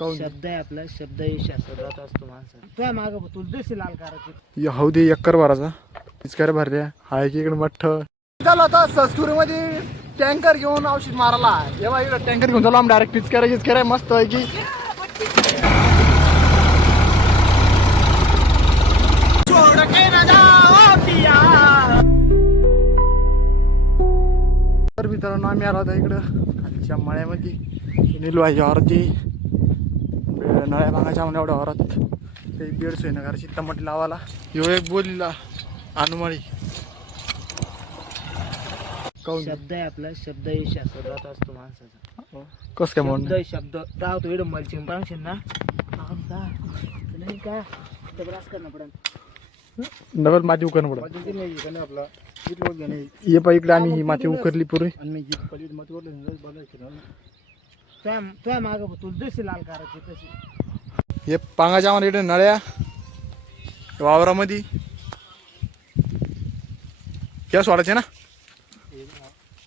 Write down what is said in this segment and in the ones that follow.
शब्द आहे आपला, शब्द हे शास्त्रात असतो माणसाचा. तुझ्या माग तुला जशी लाल करायची हाऊ दे एकर भराचा पिचकार भरल्या हाय की इकडे मठ्ठ चालू आता सस्तुरी मध्ये टँकर घेऊन औषध मारायला. जेव्हा इकडे टँकर घेऊन चालू आम्ही डायरेक्ट पिचकाराय मस्त आहे की तर मित्रांनो आम्ही आलो होता इकडं खालच्या मळ्यामध्ये निलू आहे औरती नळ्या भागाच्या आम्हाला एवढ्या औरत काही बेड सोय ना घरची टमाटे लावायला. यो एक बोलला अनुमाळी शब्द आहे आपला, शब्द हे शास्त्रात असतो माणसाचा. कस काय म्हणून शब्द शब्द राहतो इकडं मलचिंग पांगशील ना नाही का ब्रास करणं पडेल. डबल माती उकरणं पडत आपला ये पा इकडे आम्ही ही माती उकरली पुरी तुझ्या माग तुला जशी लाल करायची तशी. हे पांगाच्या आम्हाला इकडे नळ्या वावरामध्ये क्या सोडायचे ना.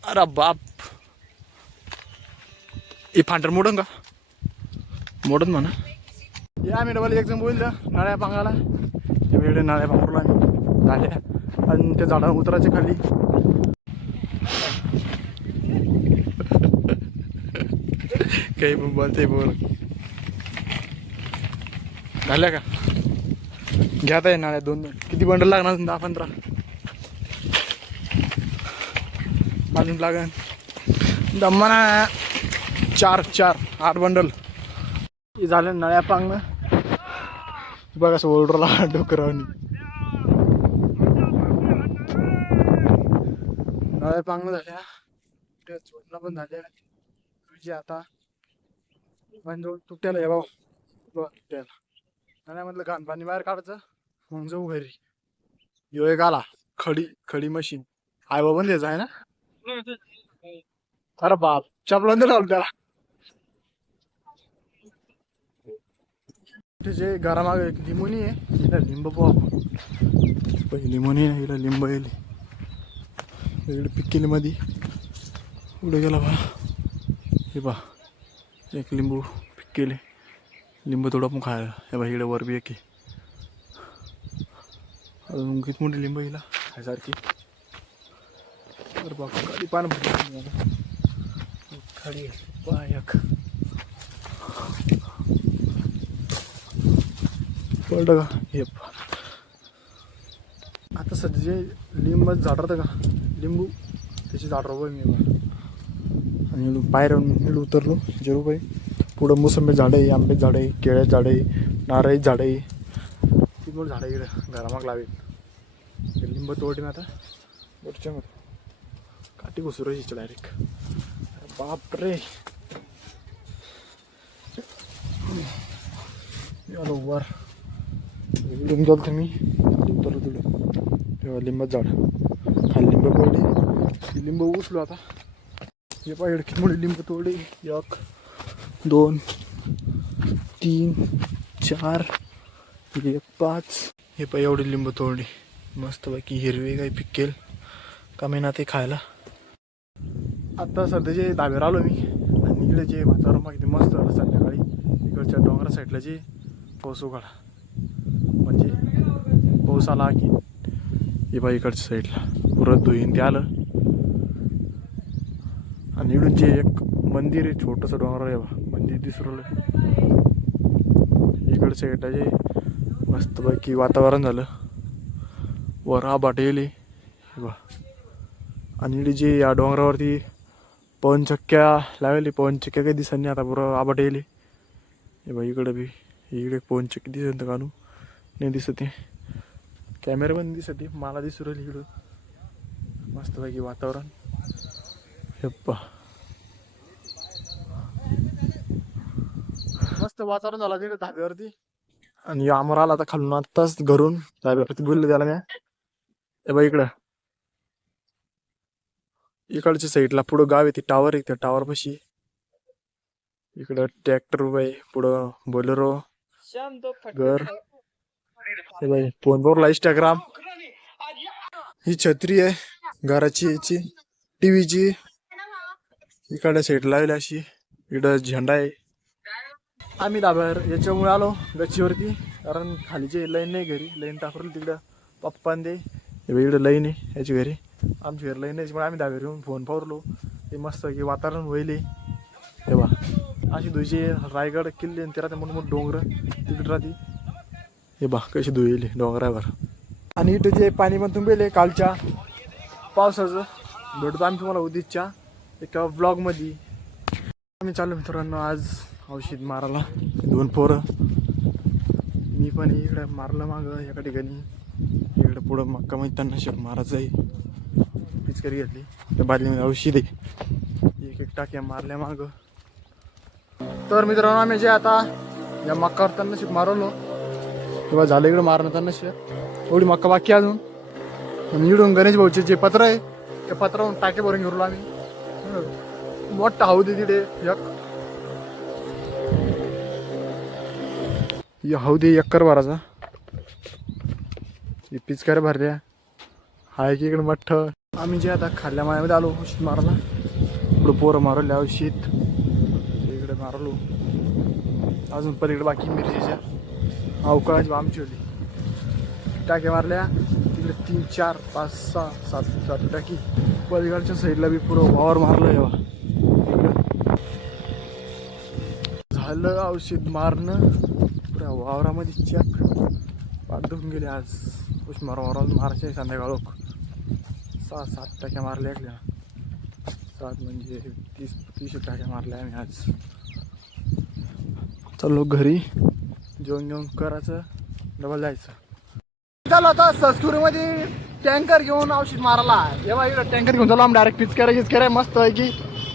अरे बाप हे फांटर मोडन का मोडन म्हणा. या आम्ही डबल एक जण बोललं नळ्या पांगाला वेगळे नळ्या पांगरला आम्ही झाल्या आणि त्या झाडावर उतरायचे खाली. काही पण बोलते बोल झाल्या का घ्यात आहे नाळ्या दोन किती बंडल लागणार 10-15 अजून लागन दम्माना 4-8 बंडल झालं नळ्या पांगणं. बघा असं ओल्डरला डोकरावनी नळ्या पांगणं झाल्या चोटला पण झाल्या तुझी आता जवळ तुट्याला आहे बाबा तुट्याला नळ्यामधलं घाण पाणी बाहेर काढायचं मग जाऊ घरी. यो एक आला खडी मशीन आय बाबा द्यायचं आहे ना. अरे बाप चपला नाही लावलं त्याला. त्याचे घरामाग एक लिंबोनी आहे हिला लिंब पाहू आपण. लिंबोनी आहे हिला लिंब येईल इकडे पिक्केली मध्ये पुढे गेला बा हे बा एक लिंबू पिक्केले लिंब थोडं पण खायला. हे बा इकडे वर बी एक अजून किती मोठी लिंब हिला खायसारखी. अरे बाप खाली पान खाली पायक पडलं का हे आता सध्या लिंब झाडतं का लिंबू त्याची झाड रोबा मी आणि बाहेर उतरलो 0 रुपये. पुढं मोसंबी झाडं आहे, आंब्याची झाडं आहे, केळ्याची झाडं आहे, नारळाची झाडं आहे. ती मोठी झाडं इकडे घरामाग लावेल. लिंब तोडली मी आता वरच्या मध्ये काठी घुसरायची डायरेक्ट. बाप रे आलो वर इकडून गेलो तुम्ही खाली उतरलो तिकडं तेव्हा लिंबाचं झाड खाली लिंब पडली लिंब उचलो आता. हे पाहिजे किती मोठी लिंब तोडली 1 2 3 4 1 5 हे पाय एवढी लिंब तोडली मस्तपैकी हिरवी काही पिकेल कमी ना ते खायला. आता सध्याचे धाब्यावर आलो मी आणि इकडे जे वातावरण माहिती मस्त झालं संध्याकाळी इकडच्या डोंगरा साईडला जे पाऊस उघडा म्हणजे पाऊस आला की हे बाई इकडच्या साईडला पुरत धुईन ते आलं. आणि इकडून जे एक मंदिर आहे छोटंसं डोंगरावर आहे बा मंदिर दिसरलं इकडच्या साईडला जे मस्तपैकी वातावरण झालं वर आबाट येले बा. आणि इकडे जे या डोंगरावरती पवनचक्क्या लावली पवनचक्क्या काही दिसत नाही आता पुरं आबाट येले हे बा. इकडं बी इकडे पवनचक्की दिसत कानू नाही दिसत आहे कॅमेरा पण दिसत आहे मला दिसू राहिली इकडं मस्तपैकी वातावरण हेप्पा मस्त वातावरण झालं तिकडे धाब्यावरती. आणि आमर आला आता खालून आत्ताच घरून धाब्यावरती बोलले त्याला मी हे बा इकडं इकडच्या साईडला पुढं गाव आहे ते टावर आहे त्या टावर पाशी इकडं ट्रॅक्टर उभं आहे पुढं बोलेरो घर हे बाई फोन बोरला इंस्टाग्राम ही छत्री आहे घराची याची टीव्हीची इकडे साईड लावली अशी इकडं झेंडा आहे आम्ही दाबार याच्यामुळे आलो गच्चीवरती, कारण खालीचे लाईन नाही घरी, लाईन टाकली तिकडं पप्पा दे इकडं लाईन आहे याची घरी, आमच्या घरी लाईन याच्यामुळे आम्ही दाबार येऊन फोन पावरलो. ते मस्त की वातावरण व्हायले तेव्हा अशी धुईचे रायगड किल्ले आणि त्याला मोठे मोठे डोंगर तिकडे राहते. हे बा कशी धुईले डोंगरावर. आणि इथे जे पाणी पण तुंबेले कालच्या पावसाचं भेटतो आम्ही तुम्हाला उद्याच्या एका ब्लॉगमध्ये. आम्ही चाललो मित्रांनो आज औषध मारायला. 2 पोरं, मी पण इकडे मारलं मागं एका ठिकाणी, इकडे पुढं मक्का मध्ये त्यांना शेक मारायचं आहे. पिचकारी घेतली त्या बादलीमध्ये औषध आहे, एक टाक्या मारल्या मागं. तर मित्रांनो आम्ही जे आता या मक्कावर त्यांना शेक मारवलो तेव्हा झालं इकडं मारणं त्यांना शेक. एवढी मक्का बाकी अजून. आणि इकडून गणेश भाऊचे जे पत्र आहे त्या पत्रावरून टाके भरून घेऊन आम्ही. मोठा हाऊ दे तिथे हाऊ दे एकर भराचा. पिचकाऱ्या भरल्या हाय की इकडे मठ्ठ. आम्ही जे आता खाल्ल्या मायामध्ये आलो औषध मारायला. इकडं पोरं मारवल्या औषध, इकडे मारलो. अजून पलीकडे बाकी मिरचीच्या अवकाळाची आमची होती. टाक्या मारल्या तिकडे 3, 4, 5, 6, 7 टाकी. पलीकडच्या साईडला बी पुरं वावर मारलं एव्हा. झालं औषध मारणं पुऱ्या वावरामध्ये चेक पाठ धुवून गेले. आज औषध वावरावर मारायचे संध्याकाळ 6-7 टाक्या मारल्या ऐकल्या. 7 म्हणजे 30 टाक्या मारल्या आम्ही आज. चाललो घरी, जेवण घेऊन करायचं, डबल जायचं. चालू आता सस्तुरीमध्ये टँकर घेऊन औषध मारायला. जेव्हा इकडं टँकर घेऊन चालू आम्ही डायरेक्ट पिचकाऱ्या मस्त आहे की.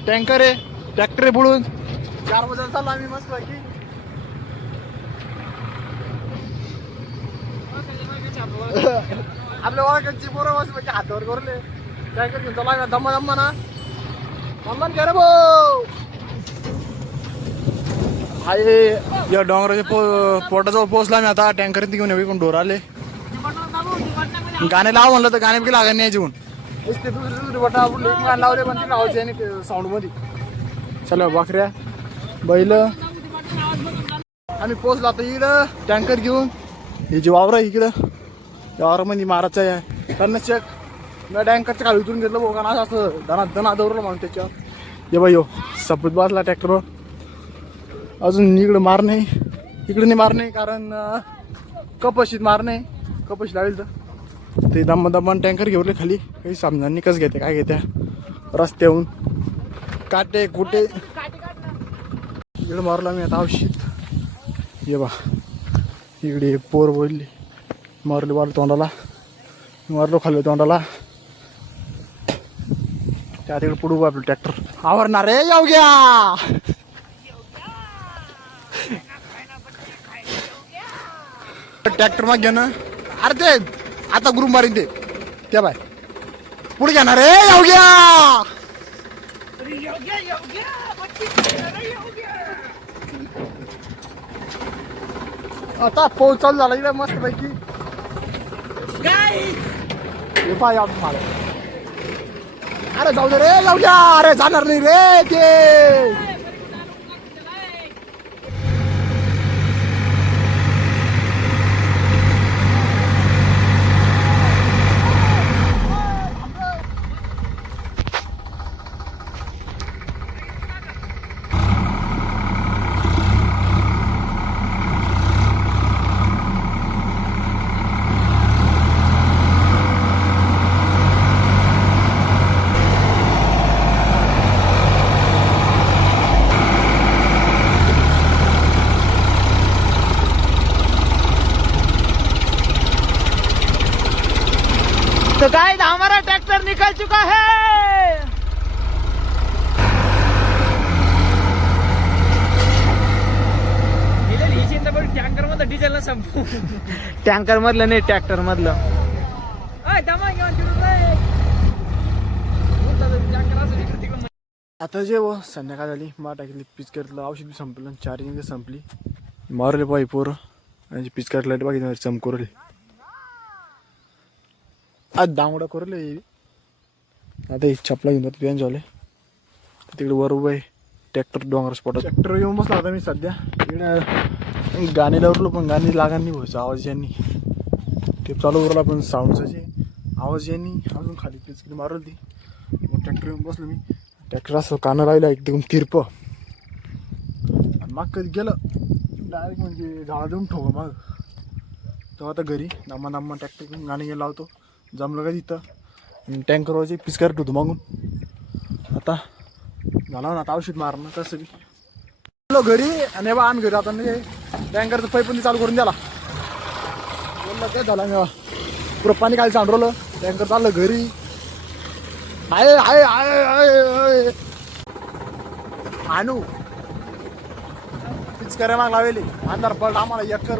टँकर आहे, ट्रॅक्टर आहे बुडून 4 वाजता चाललो आम्ही मस्त आहे की. आपल्या ओळखांची पोरं मस्त म्हणजे हातावर करले. टँकर घेऊन चालू आम्ही दम्मा ना दम्मान घ्या रे भाऊ. आहे या डोंगराच्या पोटाजवळ पोहोचला आम्ही आता. टँकर घेऊन येऊन ढोर आले. गाणे लाव म्हणलं तर गाणे बी लागत नाही जेवून. दुसरी बटा आपण गाणं लावले पण ते लावायचे आणि साऊंड मध्ये. चला बाकऱ्या बैल आम्ही पोचलो आता इकडं टँकर घेऊन. हे जे वावर आहे इकडं त्या वावरामध्ये मारायचं आहे त्यांना चेक. मी टँकरच्या खाली उतरून घेतलं भाऊ, कारण असं दना दौरलं म्हणून त्याच्यावर. ये बाई हो सपत बसला ट्रॅक्टरवर. अजून इकडं मार नाही, इकडे नाही मार नाही, कारण कपाशीत मार नाही. कपाशी लावेल तर ते दम्मान टँकर घेऊन खाली. काही समजा नाही कसं घेते काय घेत्या रस्त्याहून काटे कुठे. इकडे मारला मी आता औषध. ये बा इकडे पोर बोलली मारली बाल तोंडाला, मारलो खाल्लो तोंडाला. त्या तिकडे पुढू आपलं ट्रॅक्टर आवरणार रे. येऊ घ्या ट्रॅक्टर मग घ्या ना. अरे ते आता ग्रुप मारीन ते त्या बाय पुढे घ्या ना रे. येऊ घ्या आता पाऊस चालू झाला इकडे मस्त पैकी. पाय मला अरे जाऊ दे रे. येऊ घ्या. अरे जाणार नाही रे ते. तो गाइस हमारा ट्रैक्टर निकल चुका है. टँकर मधलं डिझेल ना संपू. टँकर मधलं नाही ट्रॅक्टर मधलं. आता जे संध्याकाळ झाली मा टाकली पिचकारीतलं औषध बी संपलं, चार्जिंग संपली. मारले पाई पोरं आणि पिचकारी लाईट बाकी चमकोरले. आज दांगडा करले. आता एक चपला घेऊन बियान झाले तिकडे वर उभं आहे ट्रॅक्टर डोंगर स्पॉट ट्रॅक्टर येऊन बसला आता मी सध्या इकडे गाणी लावलो पण गाणी लागा नाही व्हायचं आवाज यांनी टेप चालू करूला पण साऊंडचे आवाज यांनी अजून खाली पिचकरी मारल ती मग ट्रॅक्टर येऊन बसलो मी ट्रॅक्टर असं कानं लावलं एकदम तिरप आणि माग कधी गेलं डायरेक्ट म्हणजे झाडा देऊन ठोक मग तेव्हा आता घरी दम्मा ट्रॅक्टर घेऊन गाणी गेला लावतो जमलं का तिथं टँकरवरची पिचकार ठेवतो मागून आता झाला ना आता औषध मारणं तसं बी बोललो घरी आणि बा आम्ही घरी आता म्हणजे टँकरचं पाईप चालू करून द्याला बोललं काय झालं मी पुरं पाणी काय सांडवलं टँकर चाललं घरी आहे आहे आहे आहे आणू पिचकाऱ्या माग लावेली अंधार पडला आम्हाला एकर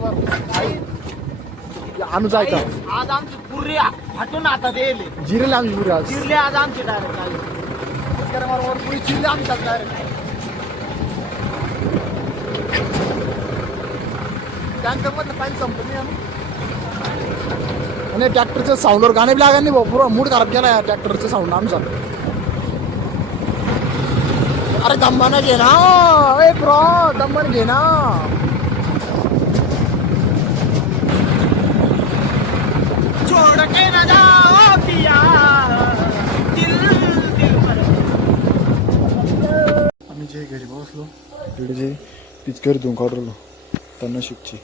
आणू जायचं आज आमची पुरी हटून आता येईल जिरेले आम्ही पुरे आज चिरले आज आमचे डायरेक्ट पिचकाऱ्या मार पुरी चिरले आम्ही डायरेक्ट टँकर मधलं पाणी संपलं नाही आम्ही आणि ट्रॅक्टरचं साऊंडवर गाणे बी लागा नाही भाऊ पुरा मूड खराब केला या ट्रॅक्टरचं साऊंड आमचा अरे दम्मानं घे ना ए ब्रो दम्मानं घे ना छोड़ के ना जाओ पिया दिल दिल पर आम्ही जे घरी बसलो तिकडे जे पिचकरी धुवून काढलो त्यांना शिकची